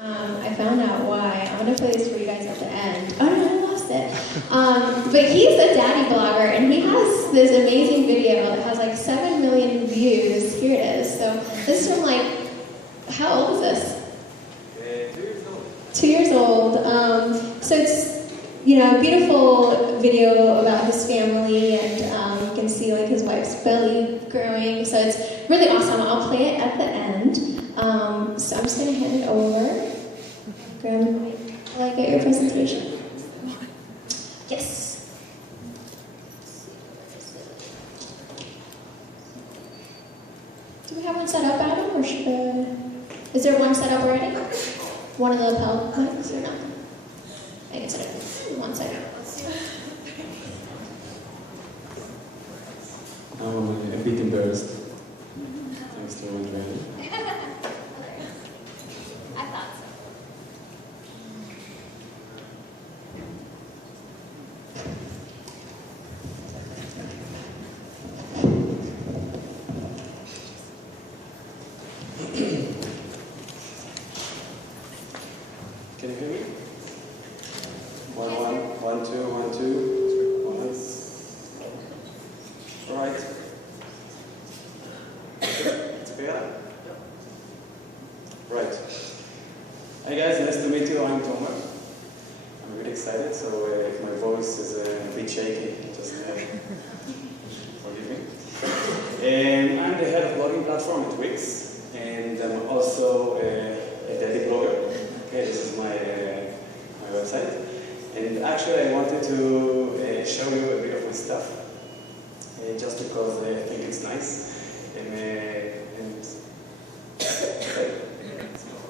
I found out why. I'm going to play this for you guys at the end. Oh no, I lost it. But he's a daddy blogger, and he has this amazing video that has like 7 million views. Here it is. So this is from like, how old is this? 2 years old. 2 years old. So it's, you know, a beautiful video about his family, and you can see like his wife's belly growing. So it's really awesome. I'll play it at the end. So I'm just going to hand it over. Graham, will I get your presentation? Yes. Do we have one set up, Adam, or should is there one set up already? One of the lapel mics or not? I can set it one second. I'm a bit embarrassed. Thanks to Andrea. I thought so. Can you hear me? 1, 1, 1, 2, 1, 2. 1. All right. It's okay. Right. Hi guys, nice to meet you. I'm Tomer. I'm really excited, so if my voice is a bit shaky, just forgive me. And I'm the head of blogging platform at Wix, and I'm also a daddy blogger. Okay, this is my website. And actually I wanted to show you a bit of my stuff, just because I think it's nice. And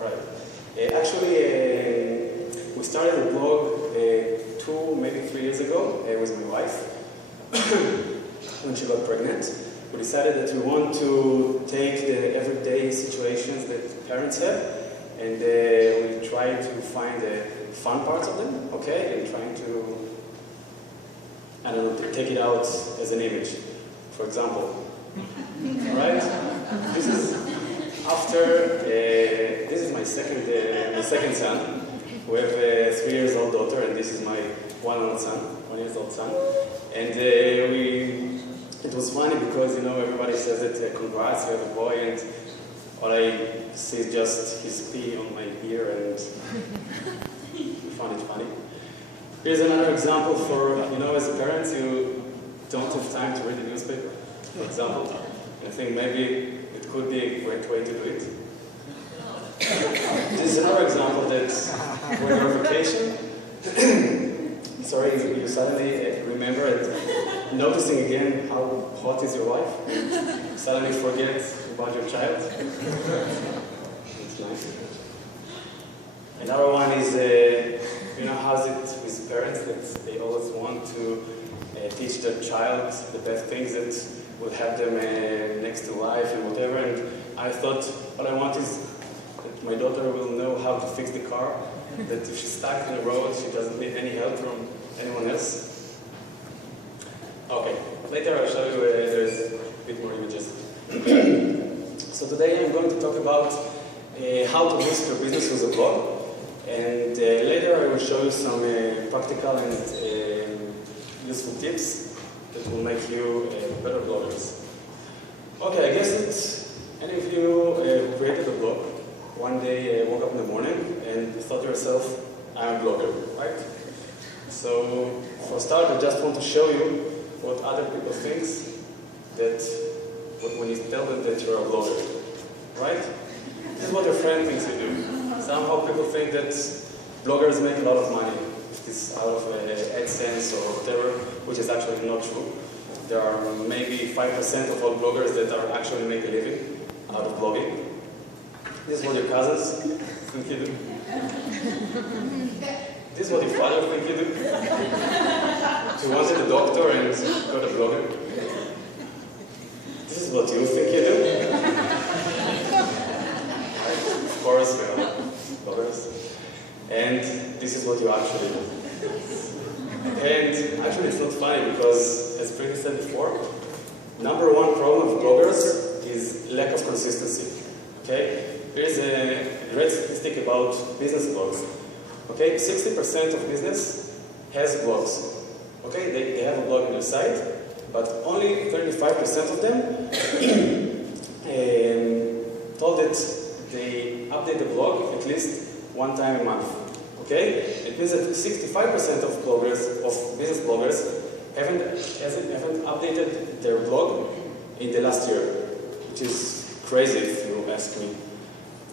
right. Actually, we started the blog 2, maybe 3 years ago with my wife. When she got pregnant, we decided that we want to take the everyday situations that parents have, and we try to find the fun parts of them, okay, and trying to, I don't know, take it out as an image. For example, alright? This is after, this is my second son. We have a 3 years old daughter, and this is my 1 years old son. And it was funny because, you know, everybody says that congrats, you have a boy, and all I see is just his pee on my ear, and I find it funny. Here's another example for, you know, as parents, you don't have time to read the newspaper, for example. I think maybe it could be a great way to do it. This is another example that when you're on vacation, sorry, you suddenly remember it, noticing again how hot is your wife, suddenly forget about your child. It's nice. Another one is, you know, how's it with parents that they always want to teach their child the best things that will help them next to life and whatever, and I thought what I want is that my daughter will know how to fix the car, that if she's stuck in the road, she doesn't need any help from anyone else. Okay, later I'll show you there's a bit more images. So today I'm going to talk about how to boost your business with a blog, and later I will show you some practical and useful tips that will make you better bloggers. Okay, I guess that any of you who created a blog one day woke up in the morning and thought to yourself, I'm a blogger, right? So for a start, I just want to show you what other people think that when you tell them that you're a blogger, right? This is what your friend thinks you do. Somehow people think that bloggers make a lot of money. This out of AdSense or whatever, which is actually not true. There are maybe 5% of all bloggers that are actually make a living out of blogging. This is what your cousins think you do. This is what your father think you do. You wanted a doctor and got a blogger. This is what you think you do. Of course, we are bloggers. And this is what you actually do. And actually it's not funny because, as previously said before, #1 problem of bloggers is lack of consistency. Okay? Here's a great statistic about business blogs. Okay, 60% of business has blogs. Okay, they have a blog on their site, but only 35% of them told that they update the blog at least one time a month. Okay, it means that 65% of bloggers, of business bloggers, haven't updated their blog in the last year, which is crazy if you ask me.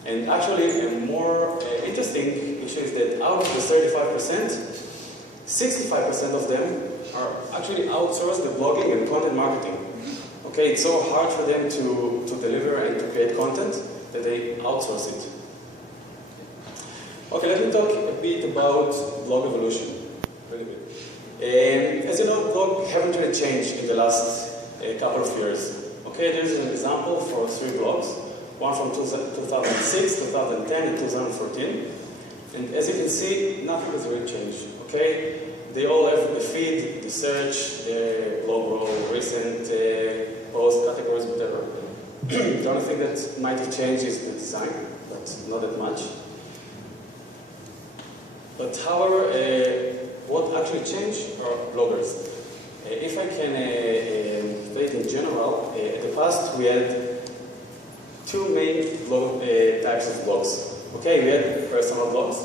And actually, a more interesting issue is that out of the 35%, 65% of them are actually outsourced the blogging and content marketing. Okay, it's so hard for them to deliver and to create content that they outsource it. Okay, let me talk a bit about blog evolution. Really bit. As you know, blogs haven't really changed in the last couple of years. Okay, there's an example for 3 blogs, one from 2006, 2010, and 2014. And as you can see, nothing has really changed. Okay, they all have the feed, the search, the blog roll, recent post categories, whatever. The only thing that might have changed is the design, but not that much. But however, what actually changed are bloggers. If I can state in general, in the past we had 2 main blog, types of blogs. Okay, we had personal blogs,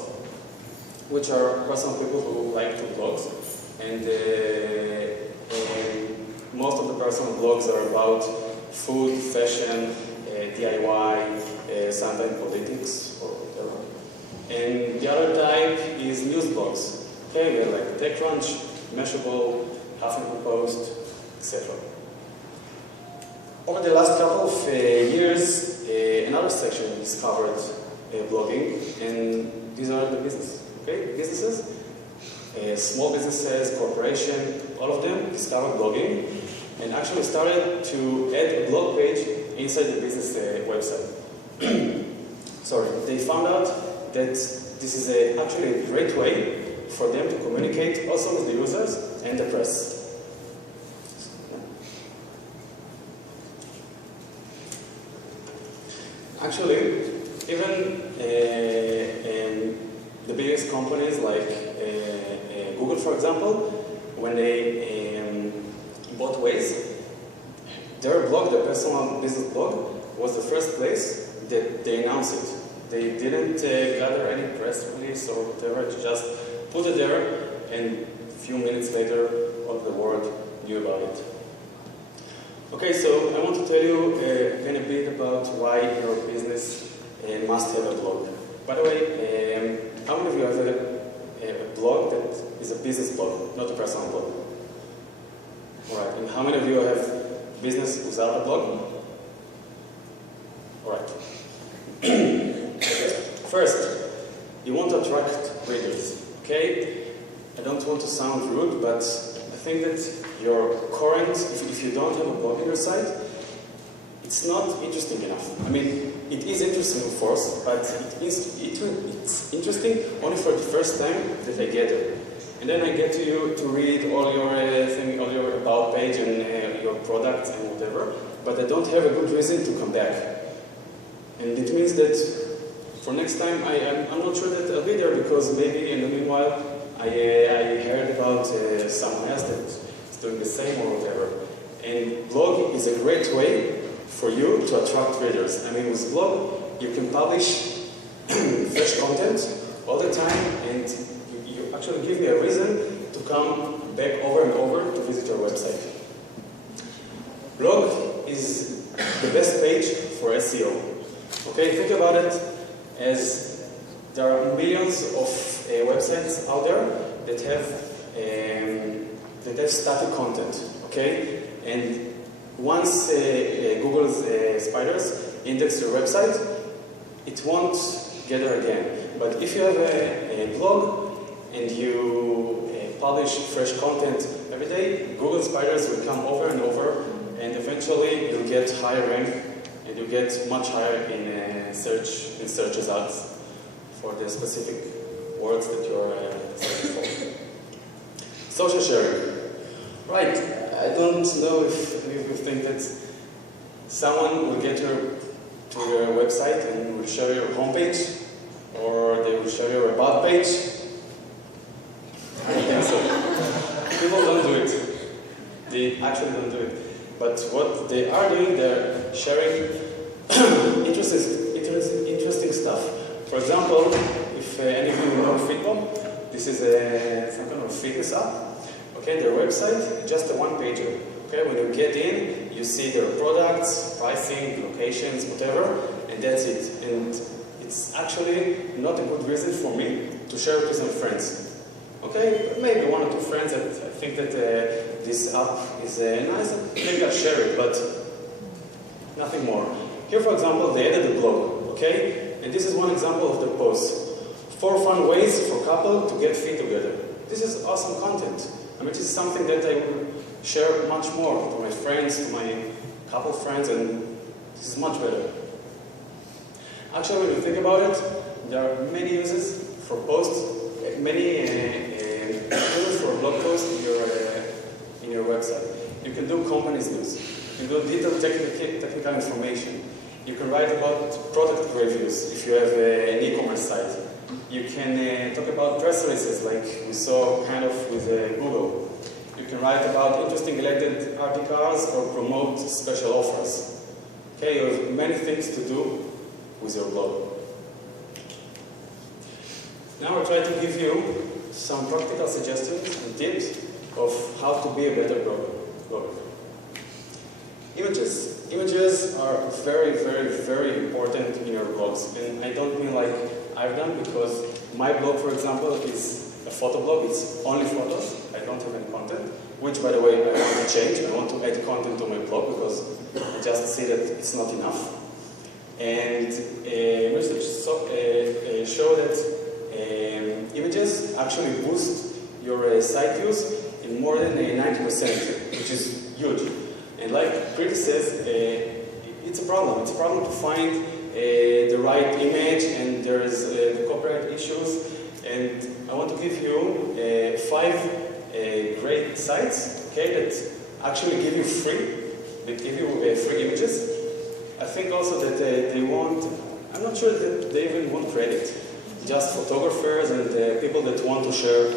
which are personal people who like to blogs, and most of the personal blogs are about food, fashion, DIY, sometimes politics or whatever. And the other type is news blogs. Okay, we have like TechCrunch, Mashable, Huffington Post, etc. Over the last couple of years, another section discovered blogging, and these are the businesses, small businesses, corporation, all of them discovered blogging, and actually started to add a blog page inside the business website. Sorry, they found out that this is actually a great way for them to communicate also with the users and the press. Actually, even the biggest companies like Google, for example, when they bought Waze, their blog, their personal business blog, was the first place that they announced it. They didn't gather any press release or whatever, just put it there, and a few minutes later, all the world knew about it. Okay, so I want to tell you again a bit about why your business must have a blog. By the way, how many of you have a blog that is a business blog, not a personal blog? Alright, and how many of you have business without a blog? Alright. First, you want to attract readers, okay? I don't want to sound rude, but I think that your current, if you don't have a blog on your site, it's not interesting enough. I mean, it is interesting, of course, but it's interesting only for the first time that I get it. And then I get to you to read all your all your about page and your products and whatever, but I don't have a good reason to come back. And it means that for next time, I'm not sure that I'll be there, because maybe in the meanwhile I heard about someone else that is doing the same or whatever. And blog is a great way for you to attract readers. I mean, with blog, you can publish fresh content all the time, and you actually give me a reason to come back over and over to visit your website. Blog is the best page for SEO. Okay, think about it as there are millions of websites out there that have static content. Okay, and once Google's spiders index your website, it won't gather again. But if you have a blog and you publish fresh content every day, Google spiders will come over and over, and eventually you'll get higher rank, and you'll get much higher in search results for the specific words that you're searching for. Social sharing. Right. I don't know if any of you think that someone will get to your website and will share your homepage share your about page? I don't think so. People don't do it. They actually don't do it. But what they are doing, they're sharing interesting stuff. For example, if any of you know Fitbom, this is some kind of fitness app. Okay, their website, just a one-pager. Okay, when you get in, you see their products, pricing, locations, whatever, and that's it. And it's actually not a good reason for me to share it with some friends. Okay, maybe one or two friends that I think that this app is nice, maybe I'll share it, but nothing more. Here, for example, they added a blog, okay? And this is one example of the post. 4 fun ways for couple to get fit together. This is awesome content. I mean, this is something that I will share much more to my friends, to my couple friends, and this is much better. Actually, when you think about it, there are many uses for posts, many uses for blog posts in your website. You can do company's news. You can do detailed technical information. You can write about product reviews if you have an e-commerce site. You can talk about press releases like we saw kind of with Google. You can write about interesting related articles or promote special offers. Okay, you have many things to do with your blog. Now I'll try to give you some practical suggestions and tips of how to be a better blogger. Images. Images are very, very, very important in your blogs. And I don't mean like I've done, because my blog, for example, is a photo blog. It's only photos. I don't have any content, which, by the way, I want to change. I want to add content to my blog because I just see that it's not enough. And research show that images actually boost your site views in more than 90%, which is huge. And like Pretty says, it's a problem. It's a problem to find the right image, and there's the copyright issues. And I want to give you 5 great sites, okay, that actually give you free images. I think also that they want, I'm not sure that they even want credit, just photographers and people that want to share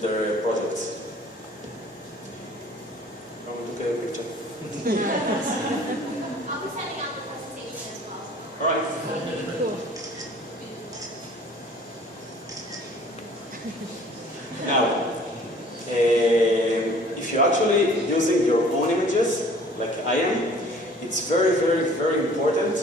their projects. I want to get a picture. I'll be sending out the presentation as well. All right. Cool. Now, if you're actually using your own images, like I am, it's very, very, very important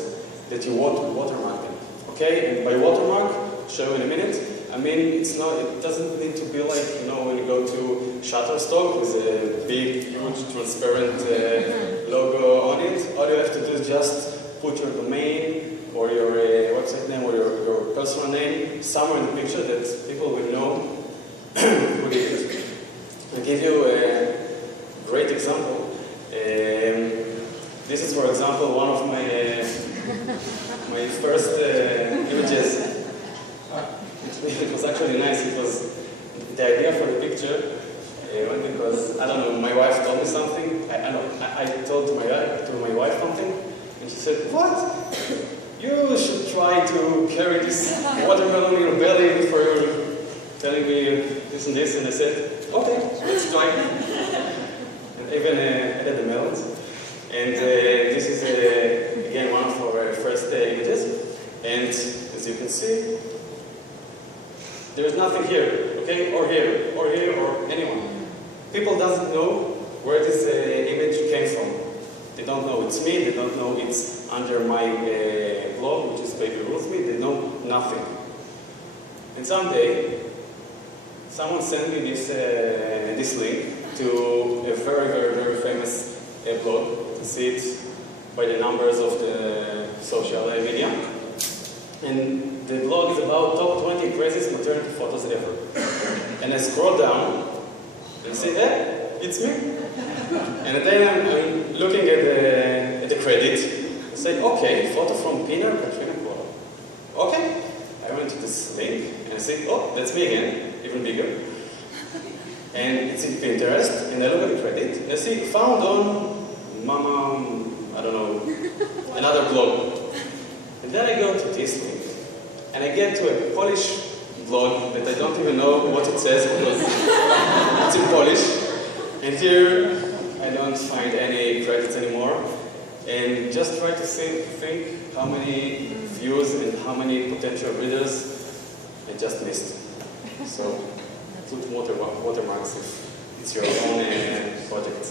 that you watermark them. Okay? And by watermark, I'll show you in a minute. I mean, it doesn't need to be like, you know, when you go to Shutterstock with a big, huge, transparent logo on it. All you have to do is just put your domain or your website name or your personal name somewhere in the picture that people will know who did it. I'll give you a great example. This is, for example, one of my my first images. It was actually nice. It was the idea for the picture because I don't know. My wife told me something. I told my wife something, and she said, "What? You should try to carry this watermelon in your belly before you're telling me this and this." And I said, "Okay, let's try." And even added the melons. And this is again one of our first images. And as you can see, there's nothing here, okay, or here, or here, or anyone. People doesn't know where this image came from. They don't know it's me. They don't know it's under my blog, which is Baby Ruth Me. They know nothing. And someday, someone sent me this link to a very, very, very famous blog. To see it by the numbers of the social media. And the blog is about top 20 craziest maternity photos ever. And I scroll down and see that it's me. And then I'm looking at the credit and say, okay, photo from Pina Katrina Kola. Okay. I went to this link and I say, oh, that's me again, even bigger. And it's in Pinterest, and I look at the credit and I see found on Mama, I don't know, another blog. And then I go to this link, and I get to a Polish blog that I don't even know what it says because it's in Polish. And here I don't find any credits anymore. And just try to think how many views and how many potential readers I just missed. So put watermarks if it's your own project.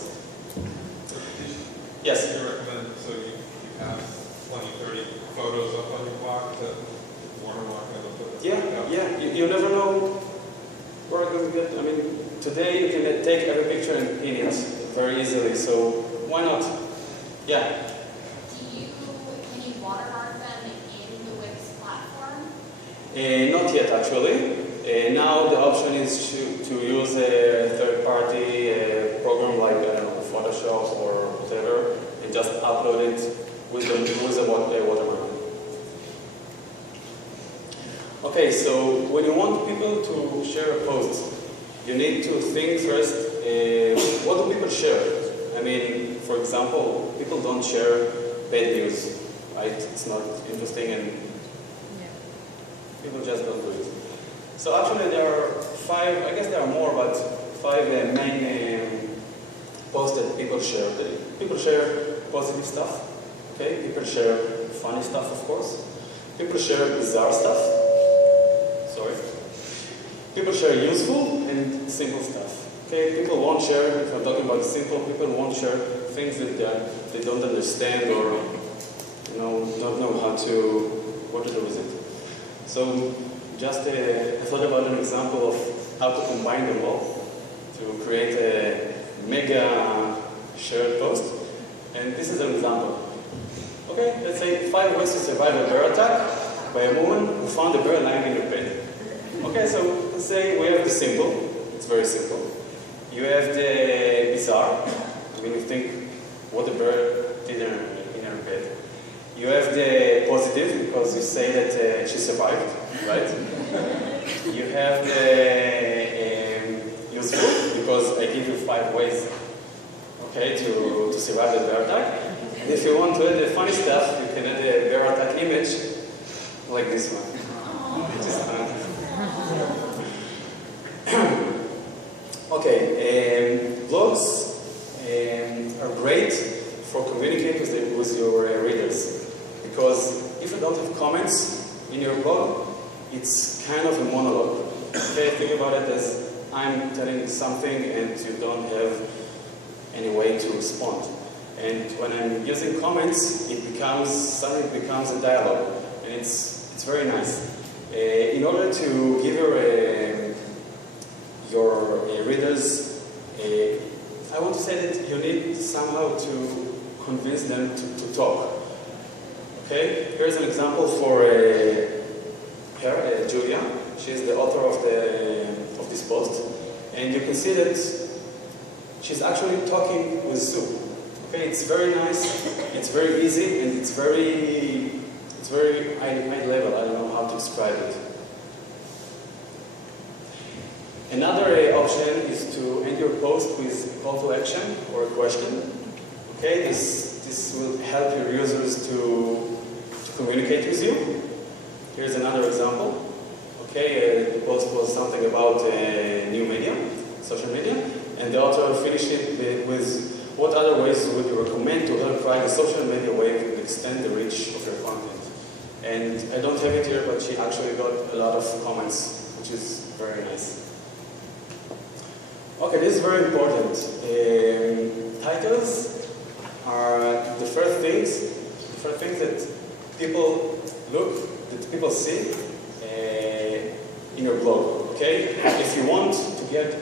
Yes? Do you recommend, so you have 20, 30 photos up on your blog to watermark and put Yeah. You never know where I'm going to get. I mean, today you can take every picture and pin it very easily, so why not? Yeah. Can you watermark them in the Wix platform? Not yet, actually. Now the option is to use a third-party program like, I don't know, Photoshop or whatever, and just upload it with a watermark. Okay, so when you want people to share a post, you need to think first, what do people share? I mean, for example, people don't share bad news, right? It's not interesting and people just don't do it. So actually there are 5, I guess there are more, but 5 main posts that people share. People share positive stuff, okay? People share funny stuff, of course. People share bizarre stuff. Sorry. People share useful and simple stuff. Okay, people won't share, if I'm talking about simple, people won't share things that they don't understand or don't know what to do with it. So just I thought about an example of how to combine them all to create a mega shared post. And this is an example. Okay, let's say 5 ways to survive a bear attack by a woman who found a bear lying in her bed. Okay, so let's say we have the simple, it's very simple. You have the bizarre, I mean you think what the bird did in her bed. You have the positive, because you say that she survived, right? You have the useful, because I give you 5 ways, okay, to survive the bear attack. And if you want to add the funny stuff, you can add a bear attack image, like this one, which is fun. Okay, blogs are great for communicating with your readers, because if you don't have comments in your blog, it's kind of a monologue. Okay, think about it as I'm telling you something and you don't have any way to respond. And when I'm using comments, suddenly becomes a dialogue, and it's very nice. In order to give your readers, I want to say that you need somehow to convince them to talk. Okay, here's an example for her, Julia. She is the author of this post, and you can see that she's actually talking with Sue. Okay, it's very nice, it's very easy, and it's very high level. I don't know how to describe it. Another option is to end your post with a call to action or a question. Okay, this will help your users to communicate with you. Here's another example. Okay, the post was something about new media, social media, and the author finished it with what other ways would you recommend to help ride a social media wave and extend the reach of your content. And I don't have it here, but she actually got a lot of comments, which is very nice. Okay, this is very important. Titles are the first things that people see in your blog. Okay, if you want to get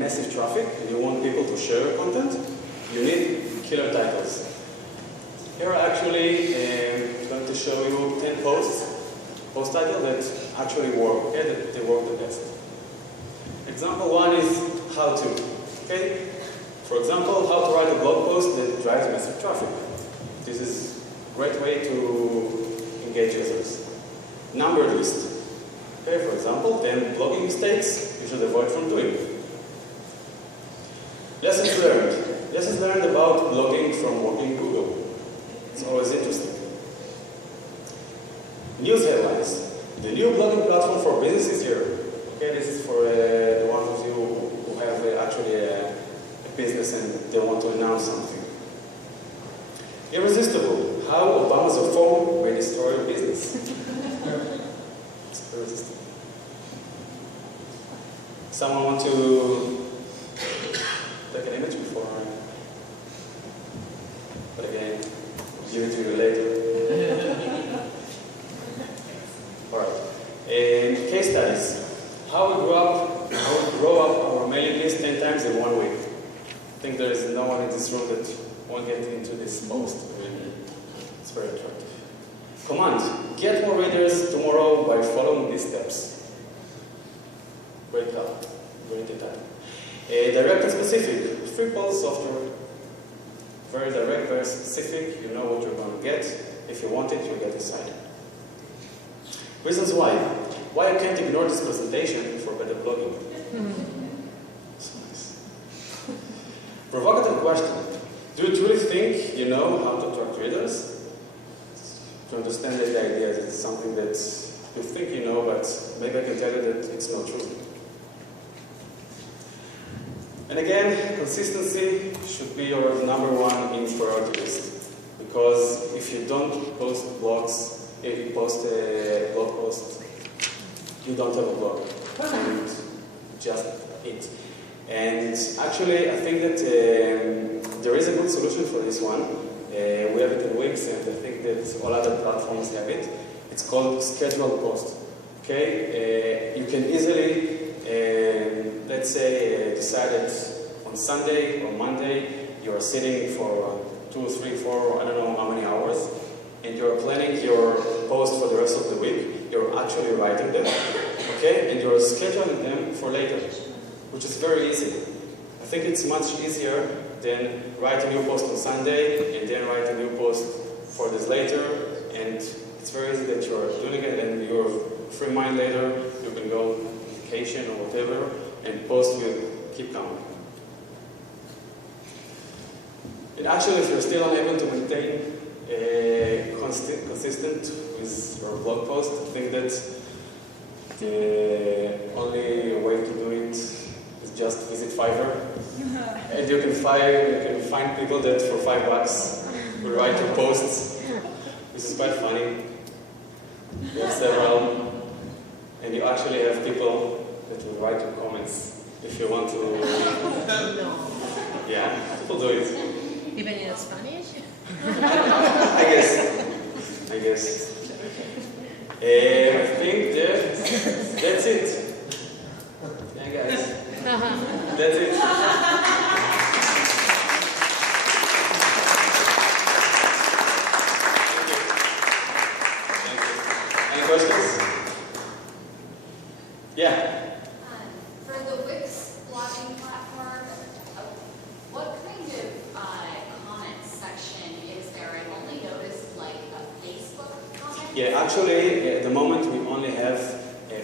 massive traffic and you want people to share your content, you need killer titles. Here I actually going to show you 10 post titles that actually work. Okay, that they work the best. Example 1 is how to. Okay, for example, how to write a blog post that drives massive traffic. This is a great way to engage users. Numbered list. Okay, for example, 10 blogging mistakes you should avoid from doing. Lessons learned. Lessons learned about blogging from working Google. It's always interesting. News headlines. The The new blogging platform for business is here. Okay, this is for the ones of you who have actually a business and they want to announce something. Irresistible. How Obama's reform may destroy your business. It's irresistible. Someone want to take an image before? But again, I'll give it to you later. All right. Case studies. How we grow up our mailing list 10 times in 1 week. I think there is no one in this room that won't get into this post. It's very attractive. Command. Get more readers tomorrow by following these steps. Great help. Great detail. Direct and specific. Free post software. Very direct, very specific. You know what you're going to get. If you want it, you'll get inside. Reasons why. Why I can't ignore this presentation for better blogging. So nice. Provocative question. Do you truly think you know how to attract readers? To understand that the idea is it's something that you think you know, but maybe I can tell you that it's not true. And again, consistency should be your #1 in priority list. Because if you don't post blogs, if you post a blog post, you don't have a blog. And just it. And actually, I think that there is a good solution for this one. We have it in Wix, and I think that all other platforms have it. It's called scheduled post. Okay, you can easily, let's say, decide that on Sunday or Monday you are sitting for 2, 3, 4, I don't know how many hours, and you're planning your post for the rest of the week. You're actually writing them, okay, and you're scheduling them for later, which is very easy. I think it's much easier than write a new post on Sunday and then write a new post 4 days later, and it's very easy that you're doing it and you're free mind later, you can go on vacation or whatever, and post will keep coming. And actually, if you're still unable to maintain consistent with your blog post, I think that the only way to do it is just visit Fiverr. And you can find people that for $5 will write your posts, which is quite funny. We have several, and you actually have people that will write your comments if you want to. No. Yeah, people do it. Even in Spanish? I guess. I think that's it. Yeah, guys. That's it. Thank you. Any questions? Yeah. For the Wix blogging platform, what kind of comment section is there? I've only noticed like a Facebook comment. Yeah, actually, at the moment we only have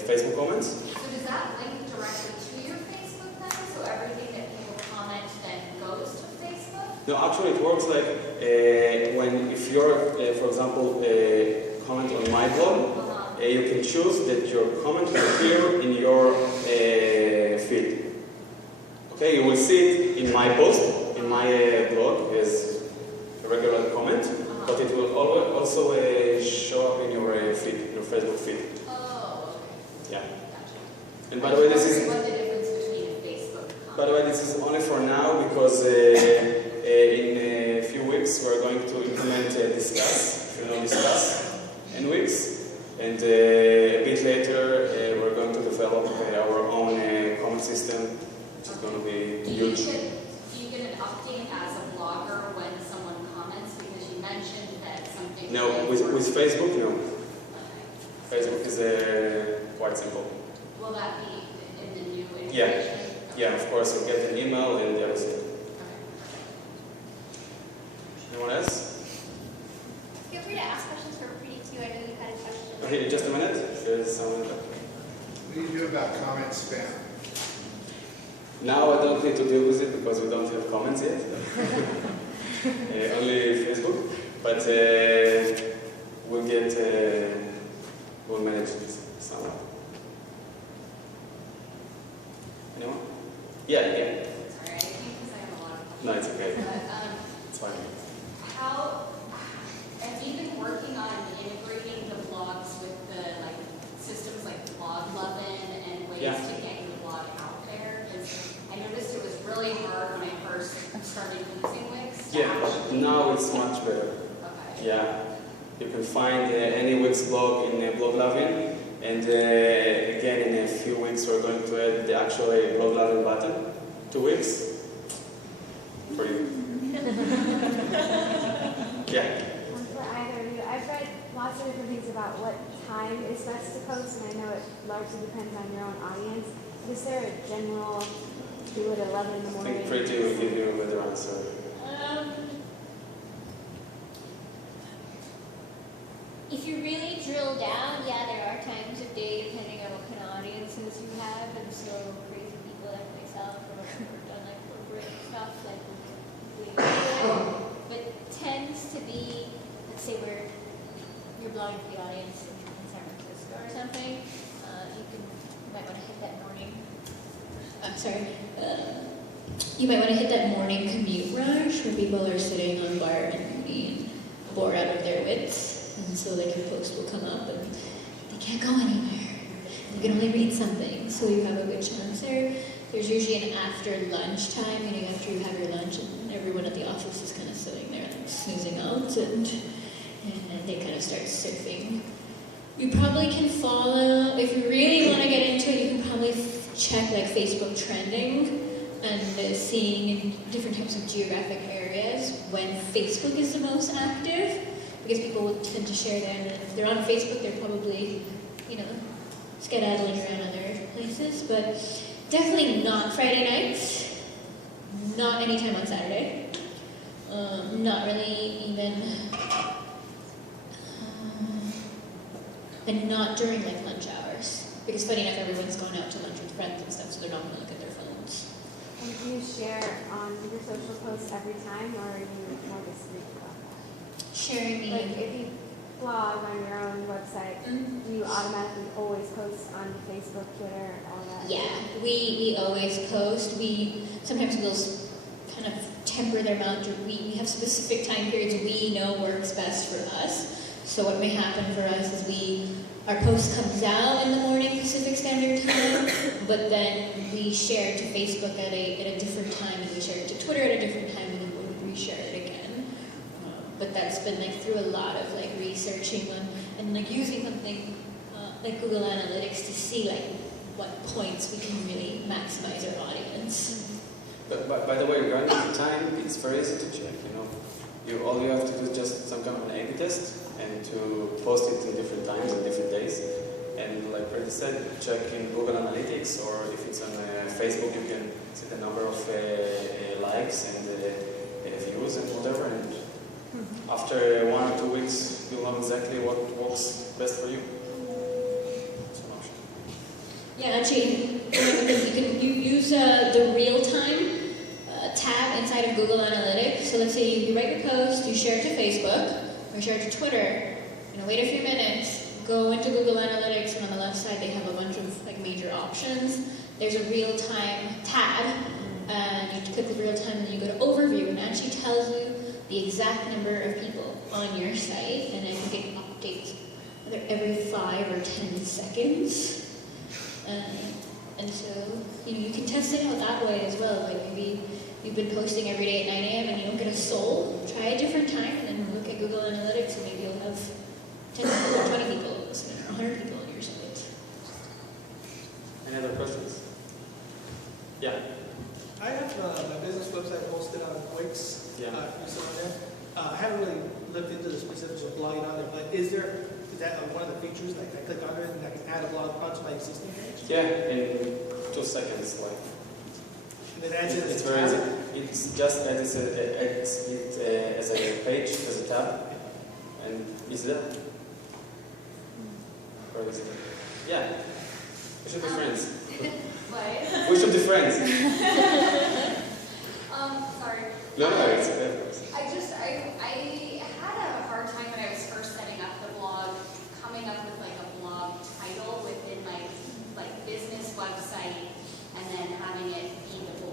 Facebook comments. So does that link directly to your Facebook then? So everything that people comment then goes to Facebook? No, actually it works like if you're, for example, comment on my blog, you can choose that your comment will appear in your feed. Okay, you will see it in my post, in my blog as a regular comment, but it will also show up in your feed, your Facebook feed. Oh, okay. Yeah. Gotcha. And by the way, this is. What's the difference between a Facebook comment? By the way, this is only for now because in a few weeks we're going to implement Discuss, if you know Discuss, in Wix. And a bit later we're going to develop our own comment system, which is going to be huge. Do you get an update as a blogger when someone comments? Because you mentioned that something... No, with Facebook, no. Okay. Facebook is quite simple. Will that be in the new integration? Yeah. Yeah, of course, you'll get an email and everything. Anyone else? Feel free to ask questions for Preeti too. I know you had a question. Okay, just a minute. There's someone there. What do you do about comment spam? Now I don't need to deal with it because we don't have comments yet. Only Facebook. But we'll manage this. Yeah. Sorry, I think because I have a lot of No, it's okay. But, It's fine. how have you been working on integrating the blogs with the like systems like Bloglovin and ways Yeah. to get your blog out there? Because I noticed it was really hard when I first started using Wix. to Yeah, actually- now it's much better. Okay. Yeah, you can find any Wix blog in Bloglovin, and again in a few weeks we're going to add the actual Bloglovin button to Wix for you. Yeah. For either of you, I've read lots of different things about what time is best to post, and I know it largely depends on your own audience. Is there a general do it at 11 in the I morning? think Pretty will give you a better answer. If you really drill down, yeah, there are times of day depending on what kind of audiences you have, and so crazy people like myself who have done like corporate stuff, like we but tends to be, let's say you're blogging for the audience in San Francisco or something, you might want to hit that morning. I'm sorry. You might want to hit that morning commute rush where people are sitting on bar and being bored out of their wits. And so like your post will come up and they can't go anywhere. You can only read something, so you have a good chance there. There's usually an after lunch time, meaning after you have your lunch and everyone at the office is kind of sitting there and snoozing out and they kind of start surfing. You probably can follow, if you really want to get into it, you can probably check like Facebook trending and seeing in different types of geographic areas when Facebook is the most active. Because people will tend to share there, and if they're on Facebook, they're probably, skedaddling around other places. But definitely not Friday nights, not anytime on Saturday, not really even, and not during like lunch hours. Because funny enough, everyone's gone out to lunch with friends and stuff, so they're not going to look at their phones. And do you share on your social posts every time, or are you more discreet about that? Sharing me. Like if you blog on your own website, do you automatically always post on Facebook, Twitter, all that? Yeah, we always post. Sometimes we'll kind of temper their amount. We have specific time periods we know works best for us. So what may happen for us is our post comes out in the morning Pacific Standard Time, but then we share it to Facebook at a different time, and we share it to Twitter at a different time, and then we reshare it again. But that's been like through a lot of like researching and like using something like Google Analytics to see like what points we can really maximize our audience. But by the way, regarding the time, it's very easy to check. All you have to do is just some kind of an A/B test and to post it in different times and different days. And like Pretty said, check in Google Analytics, or if it's on Facebook, you can see the number of likes and views and whatever. And after 1 or 2 weeks, you'll know exactly what works best for you. It's an option. Yeah, actually, you use the real-time tab inside of Google Analytics. So let's say you write your post, you share it to Facebook, or share it to Twitter, wait a few minutes, go into Google Analytics, and on the left side they have a bunch of like major options. There's a real-time tab, and you click the real-time, and then you go to Overview, and it actually tells you the exact number of people on your site, and I think it updates either every 5 or 10 seconds. And so, you can test it out that way as well. Like maybe you've been posting every day at 9 a.m. and you don't get a soul. Try a different time and then look at Google Analytics, and maybe you'll have 10 people or 20 people listening, or 100 people on your site. Any other questions? Yeah. I have my business website posted on Wix. Yeah. You saw there. I haven't really looked into the specifics of blogging on there, but is that one of the features? Like I click on it and I can add a blog onto my existing page? Yeah, in 2 seconds, like. And then adds it as It's a very easy. tab? It's just adds it as a page, as a tab, and it's there. Or is it? Yeah. We should be friends. What? We should be friends. Sorry. No, it's there. I had a hard time when I was first setting up the blog, coming up with like a blog title within my like business website, and then having it be the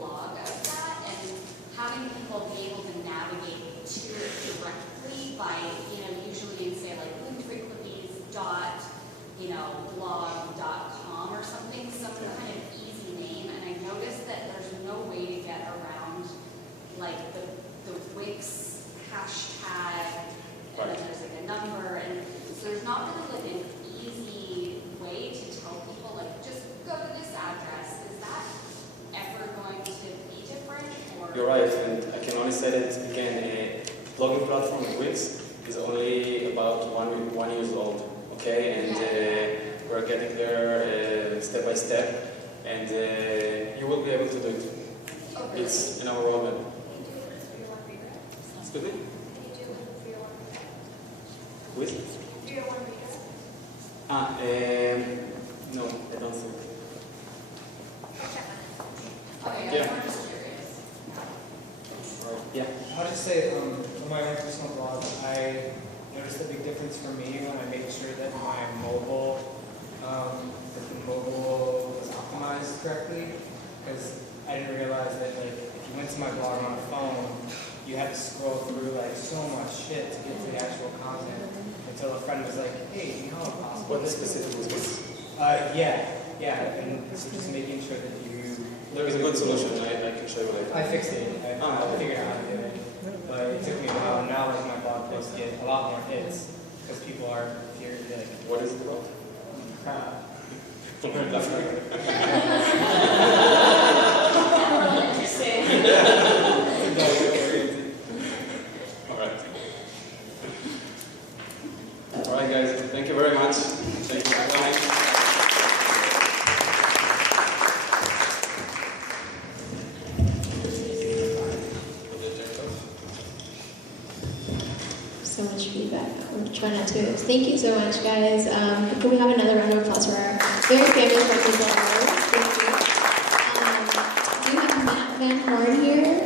you're right, and I can only say that again, a blogging platform, Wix, is only about 1 year old, okay, and we're getting there step by step, and you will be able to do it. It's in our roadmap. Excuse me? With? No, I don't think. Okay, Yeah. I'm just curious. Yeah. I'll just say, on my own personal blog, I noticed a big difference for me when I made sure that my mobile, that the mobile was optimized correctly, because I didn't realize that, like, if you went to my blog on a phone, you had to scroll through, like, so much shit to get to the actual content, until a friend was like, hey, you know how possible What this specific was this? Yeah, and so just making sure that you... There is a good solution, I can show you later. I fixed it. I figured out how to do it. But it took me a while. Now, like, my blog posts get a lot more hits because people are furious. Like, What is it about? Left right. Interesting. Alright. Alright guys, thank you very much. Thank you for coming. So much feedback. I'm trying not to. Thank you so much, guys. Can we have another round of applause for our very famous representatives? Thank you. Do you have Matt Van Horn here?